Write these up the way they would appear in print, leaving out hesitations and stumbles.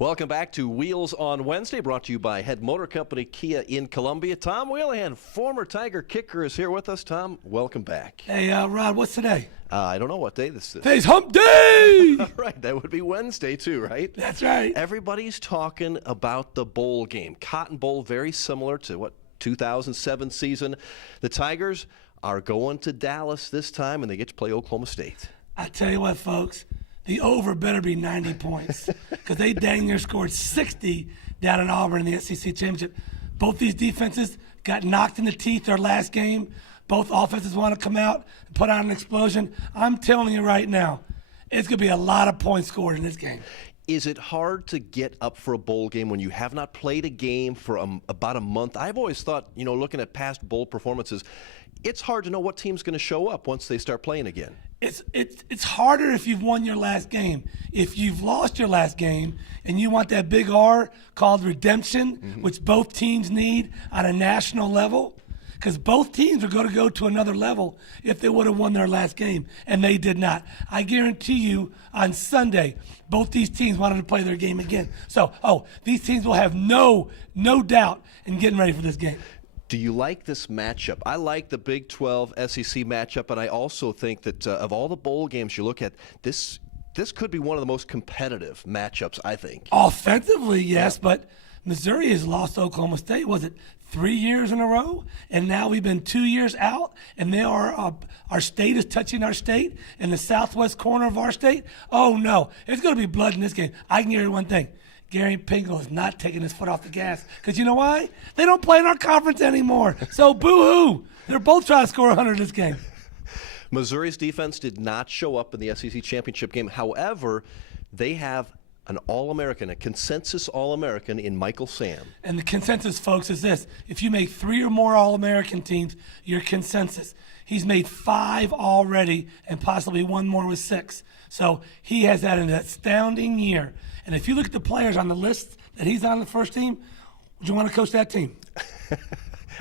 Welcome back to Wheels on Wednesday, brought to you by Head Motor Company Kia in Columbia. Tom Wheelahan, former Tiger kicker, is here with us. Tom, welcome back. Hey, Rod, what's today? I don't know what day this is. Today's hump day! Right, that would be Wednesday too, right? That's right. Everybody's talking about the bowl game. Cotton Bowl, very similar to 2007 season. The Tigers are going to Dallas this time, and they get to play Oklahoma State. I tell you what, folks, the over better be 90 points because they dang near scored 60 down in Auburn in the SEC Championship. Both these defenses got knocked in the teeth their last game. Both offenses want to come out and put out an explosion. I'm telling you right now, it's going to be a lot of points scored in this game. Is it hard to get up for a bowl game when you have not played a game for about a month? I've always thought, looking at past bowl performances, it's hard to know what team's going to show up once they start playing again. It's harder if you've won your last game. If you've lost your last game and you want that big R called redemption, which both teams need on a national level, because both teams are going to go to another level if they would have won their last game, and they did not. I guarantee you on Sunday, both these teams wanted to play their game again. So, these teams will have no doubt in getting ready for this game. Do you like this matchup? I like the Big 12 SEC matchup, and I also think that of all the bowl games you look at, this could be one of the most competitive matchups, I think. Offensively, yes, but Missouri has lost to Oklahoma State. Was it 3 years in a row? And now we've been 2 years out, and they are our state is touching our state in the southwest corner of our state. Oh, no. It's going to be blood in this game. I can hear you one thing. Gary Pingle is not taking his foot off the gas. Because you know why? They don't play in our conference anymore. So boo-hoo. They're both trying to score 100 in this game. Missouri's defense did not show up in the SEC championship game. However, they have an All-American, a consensus All-American in Michael Sam. And the consensus, folks, is this. If you make 3 or more All-American teams, you're consensus. He's made 5 already and possibly 1 more with 6. So he has had an astounding year. And if you look at the players on the list that he's on the first team, would you want to coach that team?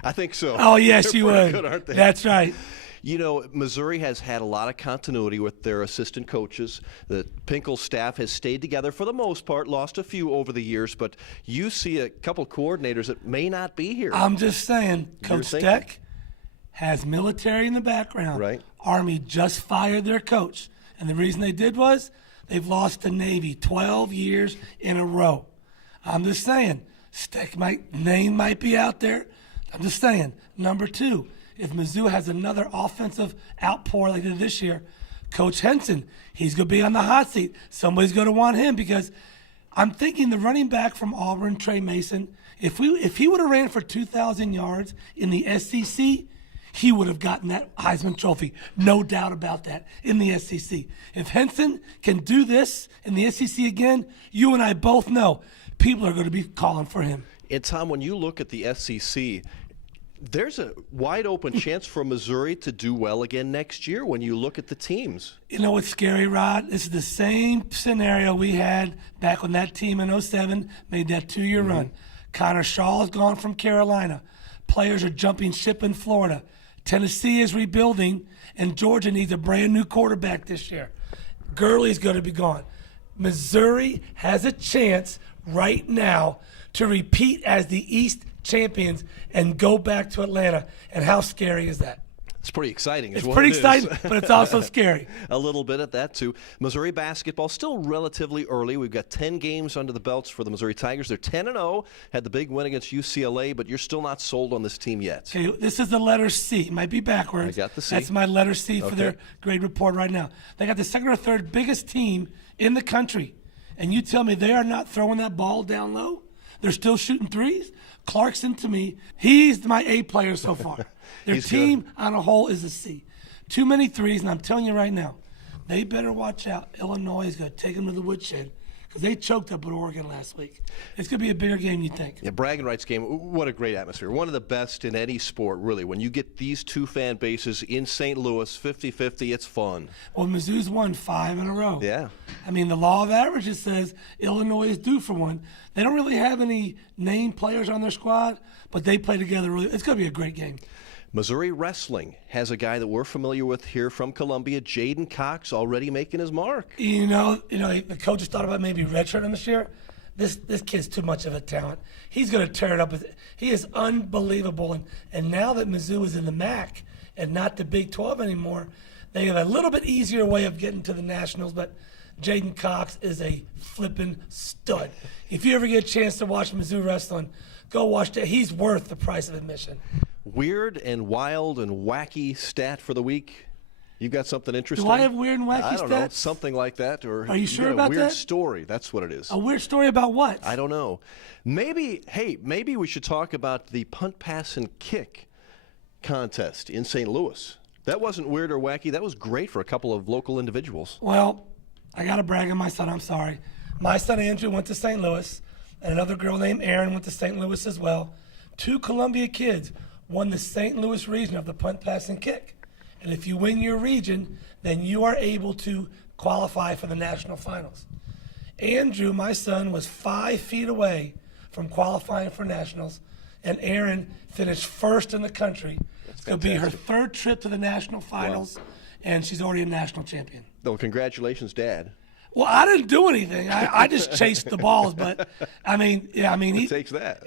I think so. Oh, yes, They're you would. Good, aren't they? That's right. Missouri has had a lot of continuity with their assistant coaches. The Pinkel staff has stayed together for the most part, lost a few over the years, but you see a couple coordinators that may not be here. I'm just saying, Coach Steck has military in the background. Right. Army just fired their coach. And the reason they did was they've lost to Navy 12 years in a row. I'm just saying, Steck name might be out there. I'm just saying. Number 2, if Mizzou has another offensive outpour like they did this year, Coach Henson, he's going to be on the hot seat. Somebody's going to want him because I'm thinking the running back from Auburn, Trey Mason, if he would have ran for 2,000 yards in the SEC, he would have gotten that Heisman Trophy. No doubt about that in the SEC. If Henson can do this in the SEC again, you and I both know people are going to be calling for him. And Tom, when you look at the SEC, there's a wide open chance for Missouri to do well again next year when you look at the teams. You know what's scary, Rod? This is the same scenario we had back when that team in 07 made that 2-year run. Connor Shaw is gone from Carolina. Players are jumping ship in Florida. Tennessee is rebuilding, and Georgia needs a brand-new quarterback this year. Gurley's going to be gone. Missouri has a chance right now to repeat as the East champions and go back to Atlanta. And how scary is that? It's pretty exciting. It's pretty exciting, but it's also scary. A little bit at that, too. Missouri basketball still relatively early. We've got 10 games under the belts for the Missouri Tigers. They're 10-0, had the big win against UCLA, but you're still not sold on this team yet. Okay, this is the letter C. It might be backwards. I got the C. That's my letter C for their grade report right now. They got the second or third biggest team in the country, and you tell me they are not throwing that ball down low? They're still shooting threes? Clarkson, to me, he's my A player so far. Their team on a whole is a C. Too many threes, and I'm telling you right now, they better watch out. Illinois is going to take them to the woodshed because they choked up at Oregon last week. It's going to be a bigger game, you think. Yeah, bragging rights game, what a great atmosphere. One of the best in any sport, really. When you get these two fan bases in St. Louis, 50-50, it's fun. Well, Mizzou's won 5 in a row. Yeah. I mean, the law of averages says Illinois is due for one. They don't really have any named players on their squad, but they play together really. It's going to be a great game. Missouri wrestling has a guy that we're familiar with here from Columbia, Jaden Cox, already making his mark. You know, the coaches thought about maybe redshirting him this year. this kid's too much of a talent. He's going to tear it up. He is unbelievable. And now that Mizzou is in the MAC and not the Big 12 anymore, they have a little bit easier way of getting to the Nationals. But Jaden Cox is a flippin' stud. If you ever get a chance to watch Mizzou wrestling, go watch that. He's worth the price of admission. Weird and wild and wacky stat for the week. You got something interesting? Do I have weird and wacky I don't stats? know, something like that. Or Are you sure got about a weird that? story. That's what it is. A weird story about what? I don't know. Maybe we should talk about the punt, pass, and kick contest in St. Louis. That wasn't weird or wacky. That was great for a couple of local individuals. Well, I got to brag on my son. I'm sorry. My son Andrew went to St. Louis, and another girl named Erin went to St. Louis as well. 2 Columbia kids won the St. Louis region of the punt, pass, and kick. And if you win your region, then you are able to qualify for the national finals. Andrew, my son, was 5 feet away from qualifying for nationals, and Erin finished first in the country. It's going to be her 3rd trip to the national finals, and she's already a national champion. Well, congratulations, Dad. Well, I didn't do anything. I just chased the balls, but It takes that.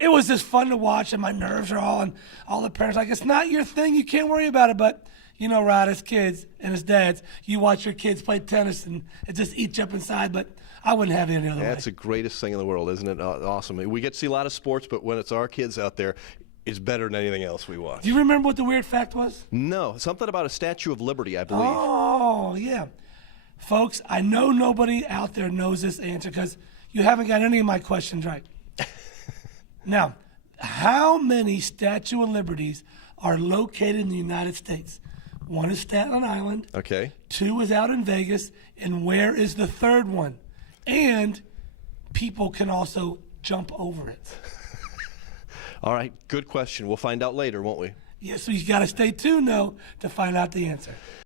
It was just fun to watch, and my nerves are all the parents like, it's not your thing, you can't worry about it. But you know, Rod, as kids and as dads, you watch your kids play tennis, and it just eats you up inside. But I wouldn't have it any other way. That's the greatest thing in the world, isn't it? Awesome. We get to see a lot of sports, but when it's our kids out there, it's better than anything else we watch. Do you remember what the weird fact was? No, something about a Statue of Liberty, I believe. Oh, yeah. Folks, I know nobody out there knows this answer because you haven't got any of my questions right. Now, how many Statue of Liberties are located in the United States? 1 is Staten Island. Okay. 2 is out in Vegas. And where is the 3rd one? And people can also jump over it. All right, good question. We'll find out later, won't we? Yeah, so you got to stay tuned, though, to find out the answer.